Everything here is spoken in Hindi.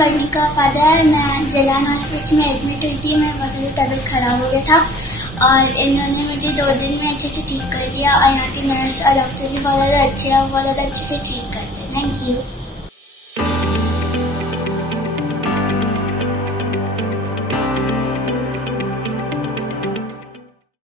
वर्णिका उपाध्याय। मैं जिला हॉस्पिटल में एडमिट हुई थी। मेरा बहुत ज़्यादा तबीयत खराब हो गया था और इन्होंने मुझे 2 दिन में अच्छे से ठीक कर दिया और यहाँ के नर्स और डॉक्टर भी बहुत ज़्यादा अच्छे हैं और बहुत ज़्यादा अच्छे से ट्रीट करते हैं। Thank you.